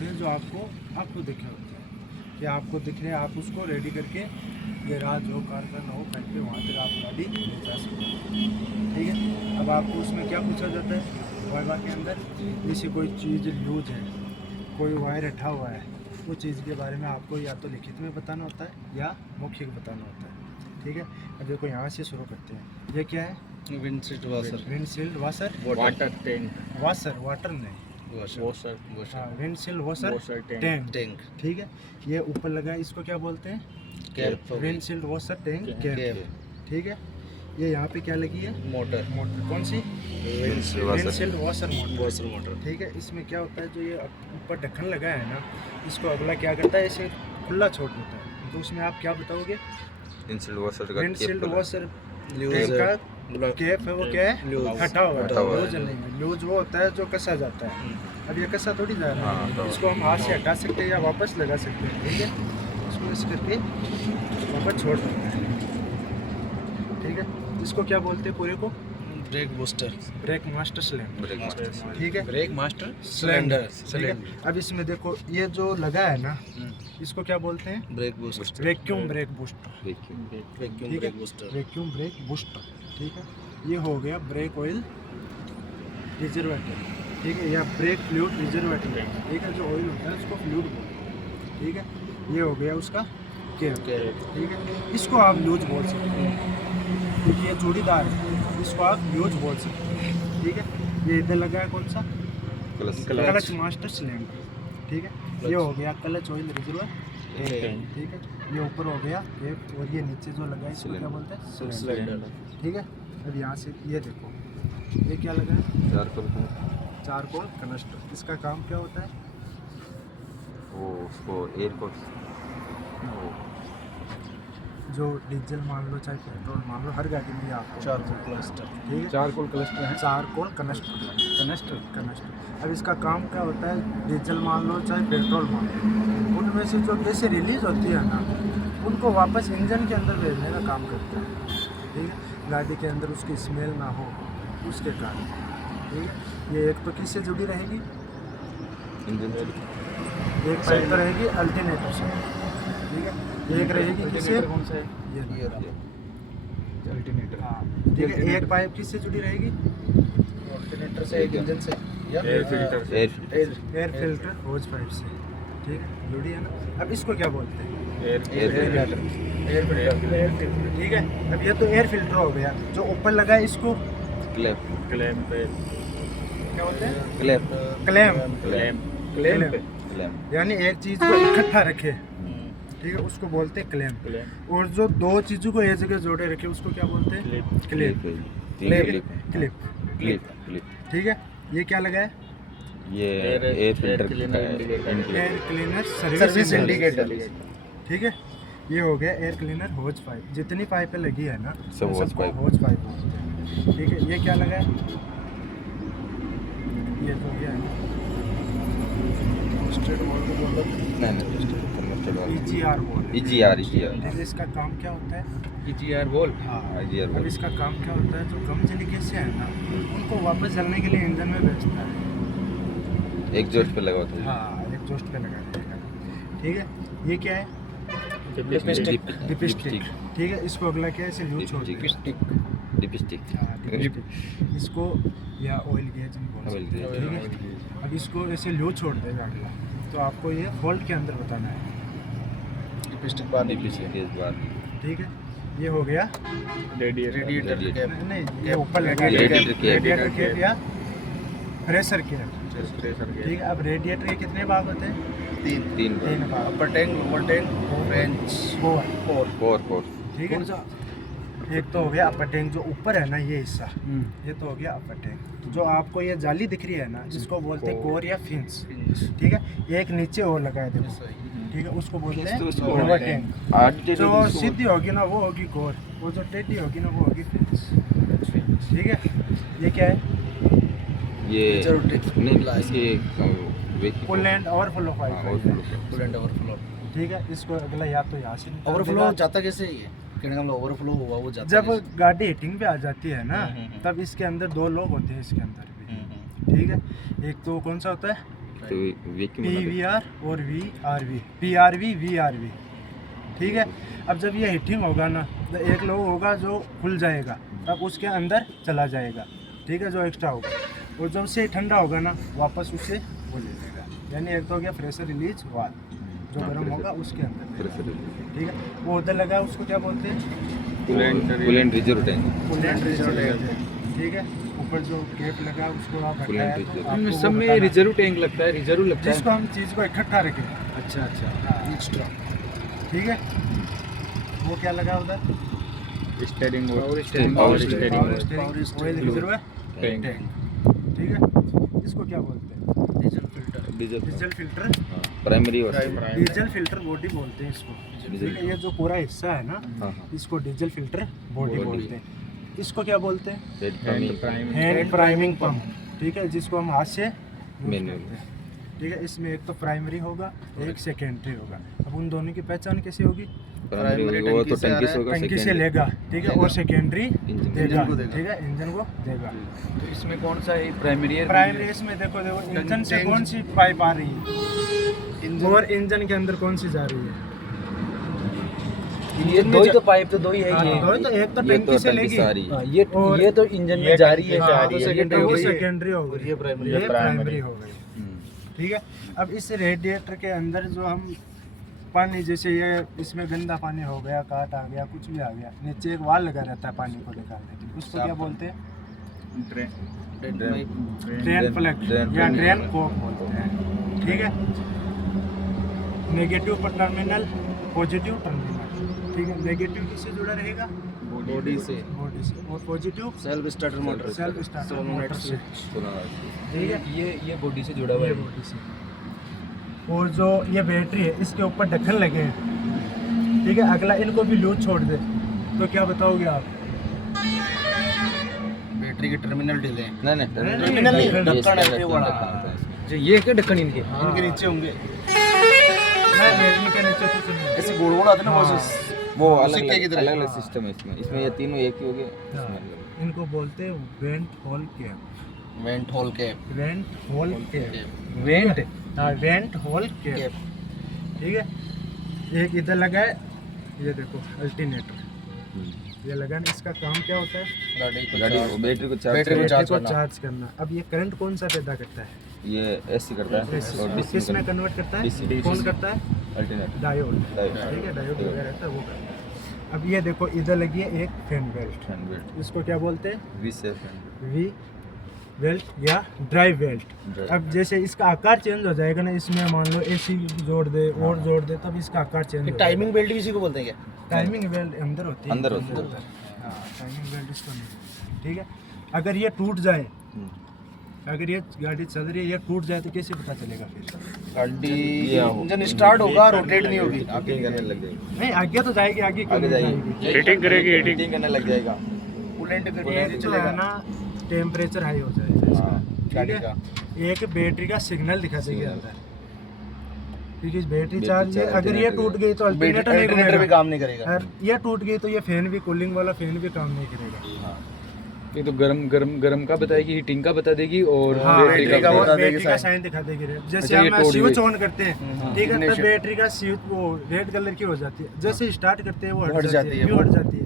होते हैं जो आपको दिखे होते हैं कि आपको दिख रहे हैं, आप उसको रेडी करके गैराज हो, कारखाना हो, कहीं पे वहाँ तक आप गाड़ी ले जा सकते हैं। ठीक है, अब आपको उसमें क्या पूछा जाता है वाइवा के अंदर, जैसे कोई चीज़ लूज है, कोई वायर हटा हुआ है, वो चीज़ के बारे में आपको या तो लिखित में बताना होता है या मौखिक बताना होता है। ठीक है, अब देखो यहाँ से शुरू करते हैं। ये क्या है? Windshield washer, windshield washer, water tank, water नहीं, washer, windshield washer tank. Tank, ठीक है, ये ऊपर लगा है, इसको क्या बोलते हैं? Cap, windshield washer tank cap, cap. ठीक है, ये यहाँ पे क्या लगी है? मोटर, कौन सी? Windshield washer motor. ठीक है, इसमें क्या होता है, जो ये ऊपर ढक्कन लगा है ना, इसको अगला क्या करता है, इसे खुला छोड़ देता है। तो उसमें आप क्या बताओगे? विंडशील्ड वाशर का विंडशील्ड वाशर लूज का कैप है, वो क्या है? लूज, हटा हुआ हटा हुआ है। लूज नहीं, लूज वो होता है जो कसा जाता है। अब ये कसा थोड़ी जा रहा हाँ, है, तो- इसको हम हाथ से हटा सकते हैं या वापस लगा सकते हैं। ठीक है, इसको इस करके वापस छोड़ सकते हैं। ठीक है, इसको क्या बोलते हैं पूरे को? Brake booster, brake master cylinder. Brake master. ठीक है, ब्रेक मास्टर सिलेंडर। सिलेंडर, ठीक है, अब इसमें देखो ये जो लगा है ना, इसको क्या बोलते हैं? Brake booster, vacuum brake booster. Vacuum vacuum ठीक है, brake booster, vacuum brake booster. ठीक है, ये हो गया ब्रेक ऑयल रिजर्वेटर। ठीक है, या ब्रेक फ्लूइड रिजर्वेटर। ठीक है, जो ऑयल होता है उसको फ्लूइड बोलते हैं। ठीक है, ये हो गया उसका कैप। ठीक है, इसको आप लूज बोल सकते हैं क्योंकि ये जोड़ीदार है, इसको आप लूज बोल सकते हैं। ठीक है, ये इधर लगा है कौन सा? Clutch clutch master cylinder. ठीक है, ये हो गया क्लच ऑयल रिजर्वर। ठीक है, ये ऊपर हो गया कैप, और ये नीचे जो लगा है इसको क्या बोलते हैं? सिलेंडर। ठीक है, अब यहाँ से ये देखो, ये क्या लगा है? Charcoal canister. इसका काम क्या होता है? वो उसको एयर को जो डीजल मान लो चाहे पेट्रोल मान लो, हर गाड़ी में ये आपको चारकोल क्लस्टर, ठीक है, चारकोल क्लस्टर है, चारकोल कनस्टर। अब इसका काम क्या होता है? डीजल मान लो चाहे पेट्रोल मान लो, उनमें से जो गैसें रिलीज होती है ना, उनको वापस इंजन के अंदर भेजने का काम करता है। ठीक है, गाड़ी के अंदर उसकी स्मेल ना हो उसके कारण। ठीक है, ये एक तो किससे जुड़ी रहेगी? इंजन से एक पाइप तो रहेगी अल्टरनेटर से। ठीक है, एक रहेगी किससे? कौन सा है? ये अल्टरनेटर, हाँ, ठीक है, एक पाइप किससे जुड़ी रहेगी? अल्टरनेटर से, एक इंजन से या air filter air filter hose pipe से। ठीक है, जुड़ी है ना। अब इसको क्या बोलते हैं? Air air filter. ठीक है, अब ये तो एयर फिल्टर हो गया। जो ऊपर लगा है इसको क्लैप क्या बोलते हैं? Clap clam. क्लैप यानी एक चीज़ को इकट्ठा रखे, ठीक है, उसको बोलते हैं क्लैम। और जो दो चीज़ों को एक जगह जोड़े रखे उसको क्या बोलते हैं? क्लिप। क्लिप ठीक है, ये क्या लगा है? ये air filter air cleaner service indicator, ठीक है, ये हो गया एयर क्लीनर होज पाइप। जितनी पाइपें लगी है ना, सब उन होज सबको पाइप। होज पाइप बोलते हैं। ठीक है, ये क्या लगा है? ये तो गया है स्ट्रेट बॉल को बोल दो, EGR बोल। EGR ठीक है, इसका काम क्या होता है? EGR बोल, हाँ, EGR अब बोल। इसका काम क्या होता है? जो कम जली गैसें हैं ना, उनको वापस जलने के लिए इंजन में भेजता है। एग्जॉस्ट पे लगा होता है। हाँ, एग्जॉस्ट पे लगा देगा। ठीक है, ये क्या है? डिपिस्टिक डिपिस्टिक। ठीक है, इसको अगला क्या है? इसे लूज छोड़ देगा। डिपिस्टिक हाँ, डिपिस्टिक। इसको या ऑयल गेज हम बोल ऑयल सकते हैं। गेज। ठीक है, अब इसको ऐसे लूज छोड़ देगा अगला, तो आपको ये फॉल्ट के अंदर बताना है। लिपस्टिक बार, डिपिस्टिक बार ठीक है, ये हो गया रेडिएटर कैप, नहीं, ये ऊपर लगा रेडिएटर कैप। रेडिएटर कैप या प्रेशर कैप। ठीक है, अब रेडिएटर के कितने भाग होते हैं? तीन तीन भाग। Upper tank, lower tank, French, four ठीक है, एक तो हो गया अपर टैंक, जो ऊपर है ना ये हिस्सा, ये तो हो गया अपर टैंक। जो आपको ये जाली दिख रही है ना, इसको बोलते हैं कोर या फिंस। ठीक है, एक नीचे और लगा है देखो, ठीक है, उसको बोलते हैं लोअर टैंक। जो सीधी होगी ना वो होगी कोर, वो जो टेढ़ी होगी ना वो होगी फिंस। ठीक है, ये क्या है? ये नहीं इसके pull end overflow pipe. Pull end overflow. ठीक है, इसको अगला या तो यहाँ से निकाल ओवरफ्लो देगा। जाता कैसे है ये? कहने का मतलब ओवरफ्लो हुआ, वो जाता जब कैसे? गाड़ी हीटिंग पे आ जाती है ना, हम्म। तब इसके अंदर दो लोग होते हैं इसके अंदर भी। ठीक है, एक तो कौन सा होता है? तो वैक्यूम PVR और VRV, PRV VRV। ठीक है। अब जब ये हीटिंग होगा ना, तो एक लोग होगा जो खुल जाएगा, तब उसके अंदर चला जाएगा, ठीक है, जो एक्स्ट्रा होगा। और जब से ठंडा होगा ना, वापस उसे वो ले लेगा। यानी एक तो हो गया प्रेशर रिलीज वाल, जो गर्म होगा उसके अंदर, ठीक है। वो उधर लगा है, उसको क्या बोलते हैं? Coolant reserve tank. Coolant reserve tank, ठीक है। ऊपर जो कैप लगा है उसको आप हटाया तो रिजर्व। आपको इनमें वो सब में बताना है। रिजर्व टैंक लगता है, रिजर्व लगता है। जिसको हम चीज़ को इकट्ठा रखें, अच्छा अच्छा, एक्स्ट्रा। ठीक है। वो क्या लगा उधर? Steering power steering, power steering. Steering, oil reserve tank. ठीक है। इसको क्या बोलते हैं? Diesel filter. Diesel filter, primary और डीजल फिल्टर बॉडी बोलते हैं इसको, ठीक है। ये जो पूरा हिस्सा है ना, हाँ इसको डीजल फिल्टर बॉडी Body। बोलते हैं। इसको क्या बोलते हैं? Head primary hand priming pump, ठीक है, जिसको हम हाथ से use Manual। करते हैं, ठीक है। इसमें एक तो प्राइमरी होगा, एक सेकेंडरी होगा। अब उन दोनों की पहचान कैसे होगी? प्राइमरी वो तो टंकी से होगा, टंकी से सेकेंडरी लेगा, ठीक है, और सेकेंडरी इंजन देगा, को देगा। ठीक है, इंजन को देगा। तो इसमें कौन सा है? प्राइमरी है। प्राइमरी इसमें देखो इंजन से कौन सी पाइप आ रही है और इंजन के अंदर कौन सी जा रही है? ये दो ही तो पाइप, तो दो ही है हाँ, ये। दो ही तो, एक तो ये टंकी तो से टंकी लेगी, से आ रही है। हाँ, और ये तो इंजन में जा रही है। हाँ, तो तो सेकेंडरी वो हो गई। सेकेंडरी हो गई, ये प्राइमरी। ये प्राइमरी हो गई, हम्म। ठीक है। अब इस रेडिएटर के अंदर जो हम पानी, जैसे ये इसमें गंदा पानी हो गया, काट आ गया, कुछ भी आ गया, नीचे एक वाल लगा रहता है पानी को निकालने के लिए, उसको क्या बोलते हैं? ड्रेन प्लग या ड्रेन कोक बोलते हैं, ठीक है। नेगेटिव पर टर्मिनल, पॉजिटिव टर्मिनल, ठीक है। नेगेटिव किससे जुड़ा रहेगा? बॉडी से। बॉडी से, और positive self starter motor. Self starter motor से, ठीक है। ये बॉडी से जुड़ा हुआ ये है। बॉडी से। और जो ये बैटरी है, इसके ऊपर ढक्कन लगे हैं, ठीक है। अगला इनको भी लूज छोड़ दे तो क्या बताओगे आप? बैटरी के टर्मिनल ढीले हैं। नहीं टर्मिनल नहीं, ढक्कन है ये वाला। जो ये क्या ढक्कन इनके? हाँ। इनके नीचे होंगे। नहीं, बैटरी के नीचे कुछ नहीं है। ऐसे गोल गोल आते ना हाँ। वो सिक्के की तरह। अलग अलग सिस्टम है इसमें। इसमें ये तीनों एक ही हो गए, हाँ। इसमें अलग। इनको बोलते हैं vent hole cap, vent hole cap. Vent hole cap, vent हाँ, वेंट होल कैप, कैप। ठीक है। एक इधर लगा है, ये देखो अल्टरनेटर, ये लगा है। इसका काम क्या होता है? गाड़ी को गाड़ी चार्ज- बैटरी को चार्ज बैटरी को बैटरी चार्ज को करना। चार्ज करना। अब ये करंट कौन सा पैदा करता है? ये एसी करता है और डीसी किस में कन्वर्ट करता है? DC कौन करता है? Alternate diode, diode. ठीक है, डायोड वगैरह रहता है, वो करता है। अब ये देखो इधर लगी है एक फैन बेल्ट, 100 इसको क्या बोलते हैं? V7 वी बेल्ट या ड्राइव बेल्ट। Drive अब जैसे इसका आकार चेंज हो जाएगा ना, इसमें मान लो एसी जोड़ दे और हाँ। जोड़ दे, तब इसका आकार चेंज हो टाइमिंग बेल्ट भी इसी को बोलते हैं क्या? टाइमिंग बेल्ट अंदर होती है, अंदर होती है। हाँ, टाइमिंग बेल्ट इसको नहीं, ठीक है। अगर ये टूट जाए, अगर ये गाड़ी चल रही है, ये टूट जाए तो कैसे पता चलेगा फिर? गाड़ी ये हो- इंजन स्टार्ट होगा, रोटेट नहीं होगी। आगे करने लग जाएगी, नहीं, आगे तो जाएगी, आगे क्यों आगे नहीं जाएगी, हीटिंग करेगी, हीटिंग करने लग जाएगा। कूलेंट एक करके तो है ना टेम्परेचर हाई हो जाएगा इसका, हाँ, ठीक गाड़ी है। का। एक बैटरी का सिग्नल दिखा देगी सिग्नल। अंदर, क्योंकि बैटरी बैटरी चार्ज है। चार्ज, अगर ये टूट गई तो अल्टरनेटर नहीं अल्टरनेटर भी घूमेगा, काम नहीं करेगा। और ये टूट गई तो ये फैन भी, कूलिंग वाला फैन भी काम नहीं करेगा। हाँ। ये तो गरम का बताएगी, हीटिंग का बता देगी और हाँ, बैटरी बैटरी का का और बता देगी बैटरी का साइन। साइन दिखा देगी red। जैसे अच्छा, ये हम टूट स्विच गई। ऑन करते हैं, ठीक है, तब Ignition। बैटरी का स्विच वो रेड कलर की हो जाती है। जैसे स्टार्ट करते हैं वो हट जाती है, वो क्यों हट जाती है?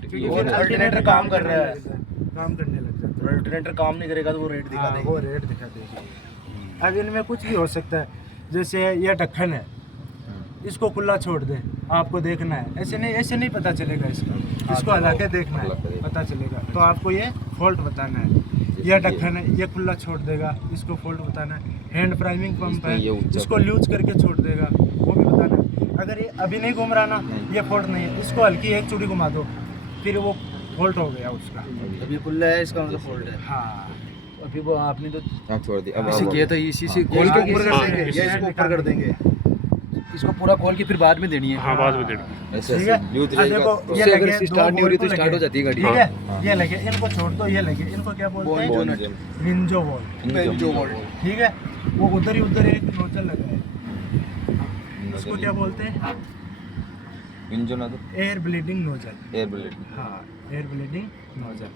क्योंकि वो फिर अल्टरनेटर काम कर रहा है। काम करने लग जाता है। अल्टरनेटर काम नहीं करेगा तो वो रेट दिखा हाँ, देगी। वो रेट दिखा देगी। अब इनमें कुछ भी हो सकता है, जैसे ये ढक्कन है, इसको खुला छोड़ दे, आपको देखना है, ऐसे नहीं पता चलेगा इसका, इसको हला के देखना है, पता चलेगा। तो आपको ये फॉल्ट बताना है। यह ढक्कन है, ये खुला छोड़ देगा, इसको फॉल्ट बताना है। हैंड प्राइमिंग पंप है, इसमें ये ऊंचा इसको लूज करके छोड़ देगा, वो भी बताना है। अगर ये अभी नहीं घूम रहा ना, ये फॉल्ट नहीं है, इसको हल्की एक चूड़ी घुमा दो, फिर वो फॉल्ट हो गया उसका। अभी खुला है, इसका मतलब फॉल्ट है। हाँ, अभी वो आपने तो हाँ, छोड़ दी। अब इसी किया था, इसी से खोल हाँ, के ऊपर हाँ, कर देंगे, ये इसको ऊपर कर देंगे। इसको पूरा खोल के फिर बाद में देनी है। हाँ, बाद में देनी। ऐसे ठीक ऐसे है। यूज अब रहेगा देखो, तो ये उससे अगर लगे, स्टार्ट दो नहीं हो रही तो बोल्ट स्टार्ट हो लगे। जाती है गाड़ी। ठीक है, हाँ। ये लगे, इनको छोड़ दो, ये लगे, इनको क्या बोलते हैं? बोन विंजो वॉल, जो वोल्ट। ठीक है। वो उधर ही उधर एक नोजल लगा है, इसको क्या बोलते हैं? इंजन ना तो air bleeding nozzle. Air blade. हाँ, एयर ब्लीडिंग नोजल,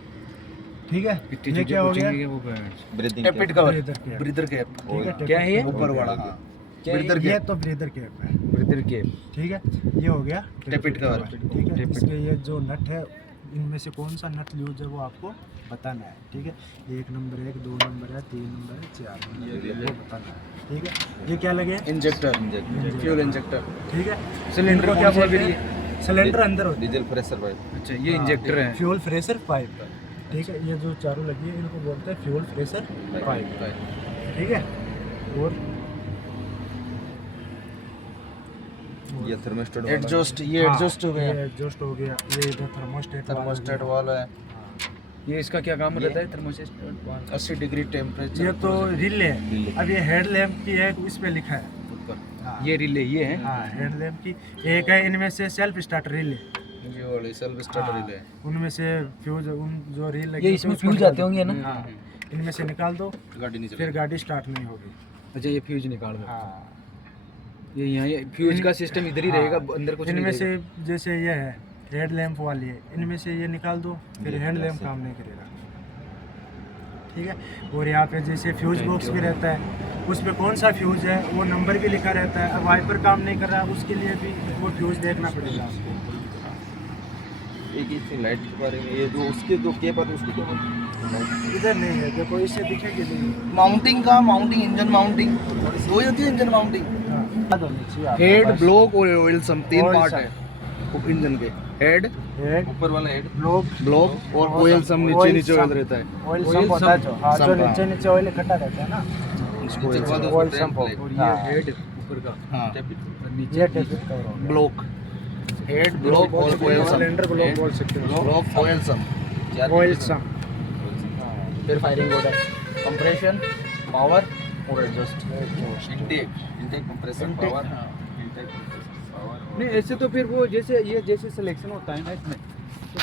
ठीक है, इतनी ये चीजें क्या हो गया? पूछेंगे वो parents। Breathing tappet cover, breather cap. Breather cap, ठीक है, क्या है ये? ऊपर वाला, हाँ, क्या है ब्रीदर ये कैप, तो ब्रीदर कैप है। ब्रीदर के ठीक है, ये हो गया टैपिट कवर। ठीक है, टैपिट। इसके ये जो नट है इनमें से कौन सा नट यूज है वो आपको बताना है। ठीक है, 1 नंबर है, 2 नंबर है, 3 नंबर है, 4 नंबर है, वो बताना है। ठीक है, ये क्या लगे? इंजेक्टर, फ्यूल इंजेक्टर, ठीक है, सिलेंडर इनको कौन क्या सा है बोलते फिर हैं? सिलेंडर अंदर होता है। Diesel pressure pipe. अच्छा ये इंजेक्टर है। Fuel fresher pipe. ठीक है, ये जो चारों लगी है इनको बोलते हैं फ्यूल फ्रेशर पाइप। ठीक है, और ये थर्मोस्टेट एडजस्ट, ये हाँ, एडजस्ट हो ये गया, एडजस्ट हो गया। ये इधर थर्मोस्टेट थर्मोस्टेट वाला है, ये इसका क्या काम रहता है थर्मोस्टेट? 80 डिग्री टेम्परेचर, ये तो रिले है। रिले। अब ये हेड लैम्प की है, इस पे लिखा है। हाँ, ये रिले ये है। हाँ, हेड लैम्प की एक है, इनमें से सेल्फ स्टार्ट रिले। ये वाली सेल्फ स्टार्टर हाँ, रिले, उनमें से फ्यूज उन जो रील लगी ये है, इसमें उसको फ्यूज निकाल आते होंगे ना? दो। हाँ, इनमें से निकाल दो, गाड़ी नहीं फिर चलेगी, गाड़ी स्टार्ट नहीं होगी। अच्छा ये फ्यूज निकाल दो। हाँ, ये यहाँ ये फ्यूज का सिस्टम इधर ही रहेगा, अंदर कुछ नहीं इनमें रहेगा। से जैसे ये है हेड लैम्प वाली है, इनमें से ये निकाल दो, फिर ये हैंड लैम्प से। काम नहीं करेगा। ठीक है, और यहाँ पे जैसे फ्यूज बॉक्स भी रहता है, उस पे कौन सा फ्यूज है वो नंबर भी लिखा रहता है। अब वाइपर काम नहीं कर रहा है, उसके लिए भी वो फ्यूज देखना पड़ेगा आपको। एक ही लाइट के बारे में, ये जो उसके जो केप आते हैं उसको क्या बोलते हैं? इधर नहीं है, देखो इससे दिखेगी नहीं। माउंटिंग का, माउंटिंग, इंजन माउंटिंग, दो ही होती है इंजन माउंटिंग, हाँ, दो नीचे आप हेड, बस। ब्लॉक और ऑयल सम, 3 Oil पार्ट sum। है इंजन के, हेड, हेड, ऊपर वाला हेड, ब्लॉक और ऑयल सम नीचे नीचे ऑयल रहता है, ऑयल Oil संप होता है जो, हाँ, जो sump, नीचे नीचे ऑयल इकट्ठा रहता है ना, इसको नीचे के बाद oil उसको sump हो। टेम्पलेट। और हाँ। ये हेड ऊपर का हाँ, और नीचे ये टेपिक कवर हो गया। ब्लॉक, हेड, ब्लॉक और ऑयल सम, सिलेंडर ब्लॉक बोल सकते हो, ब्लॉक, ऑयल सम, चार ऑयल pieces संप। फिर फायरिंग ऑर्डर, कंप्रेशन, पावर और adjust, intake, intake compressor, Intake, power, हाँ। Intake compressor, power. नहीं ऐसे तो फिर वो जैसे ये जैसे सिलेक्शन होता है ना इसमें